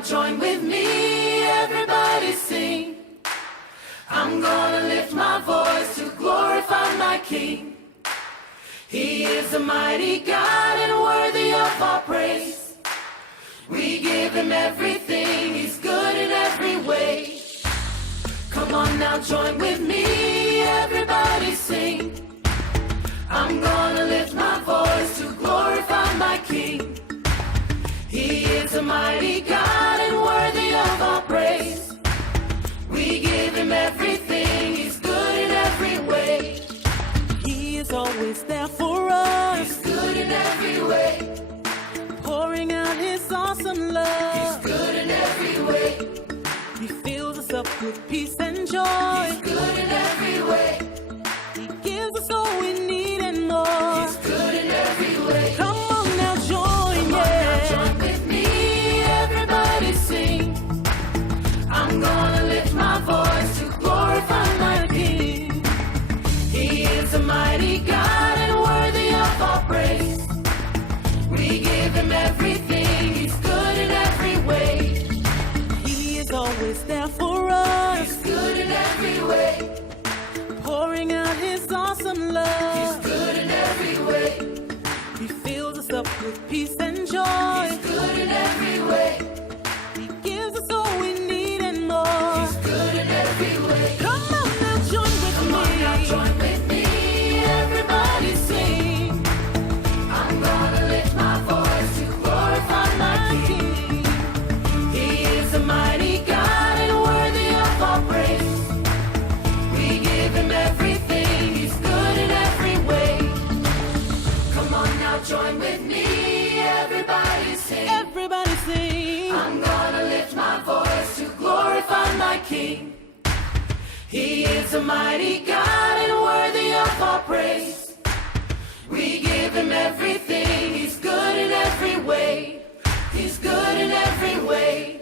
now join with me, everybody sing. I'm gonna lift my voice to glorify my King. He is a mighty God and worthy of our praise. We give him everything, he's good in every way. Come on now, join with me, everybody sing. I'm gonna lift my voice to glorify my King. He is a mighty God and worthy of our praise. We give him everything, he's good in every way. He is always there for us. He's good in every way. Pouring out his awesome love. He's good in every way. He fills us up with peace and joy. He's good in every way. He gives us all we need and more. He's good in every way. Come on now, join, Come on now, join with me, everybody sing. I'm gonna lift my voice to glorify my King. He is a mighty God and worthy of our praise. We give him everything, he's good in every way. He is always there for us. He's good in every way. Pouring out his awesome love. He's good in every way. He fills us up with peace and joy. He's good in every way. He gives us all we need and more. He's good in every way. Come on now, join with Come me. on now, join with me, everybody sing. I'm gonna lift my voice to glorify my King. He is a mighty God and worthy of our praise. We give him everything, he's good in every way. Come on now, join with me, everybody sing. Everybody sing. I'm gonna lift my voice to glorify my King. He is a mighty God and worthy of our praise. We give him everything, he's good in every way. He's good in every way.